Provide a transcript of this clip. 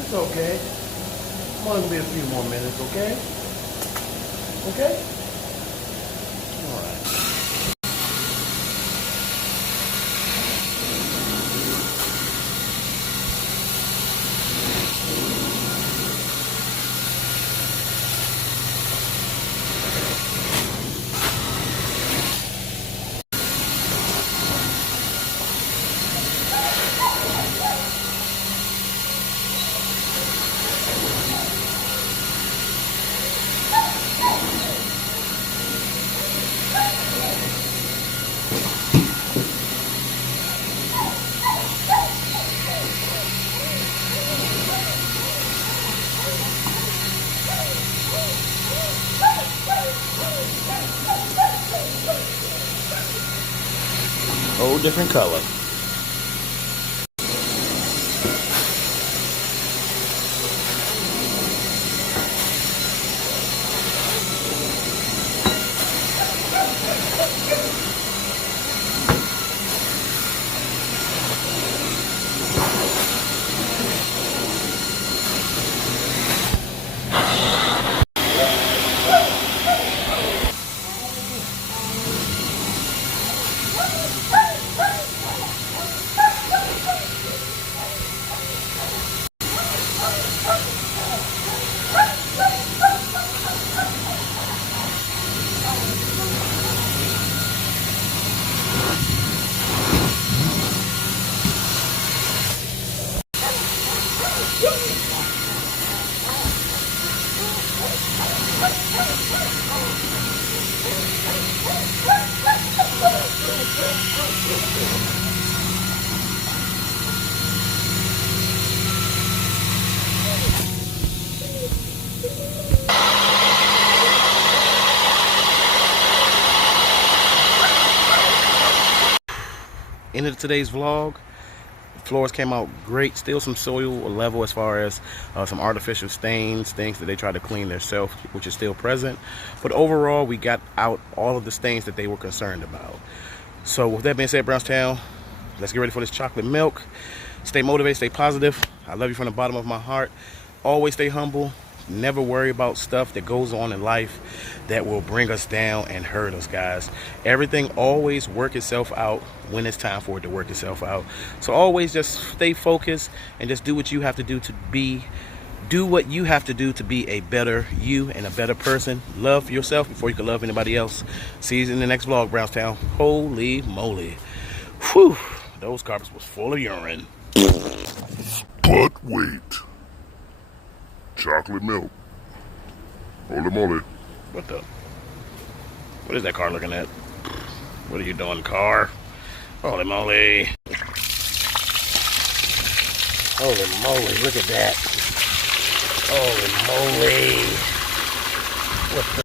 It's okay. I'm only gonna be a few more minutes, okay? Okay? All right. Whole different color. End of today's vlog. Floors came out great. Still some soil level as far as some artificial stains, things that they try to clean themselves, which is still present. But overall, we got out all of the stains that they were concerned about. So with that being said, Brownstown, let's get ready for this chocolate milk. Stay motivated, stay positive. I love you from the bottom of my heart. Always stay humble. Never worry about stuff that goes on in life that will bring us down and hurt us, guys. Everything always work itself out when it's time for it to work itself out. So always just stay focused and just do what you have to do to be, do what you have to do to be a better you and a better person. Love yourself before you can love anybody else. See you in the next vlog, Brownstown. Holy moly. Whew, those carpets was full of urine. But wait. Chocolate milk. Holy moly. What is that car looking at? What are you doing, car? Holy moly. Holy moly, look at that. Holy moly. What the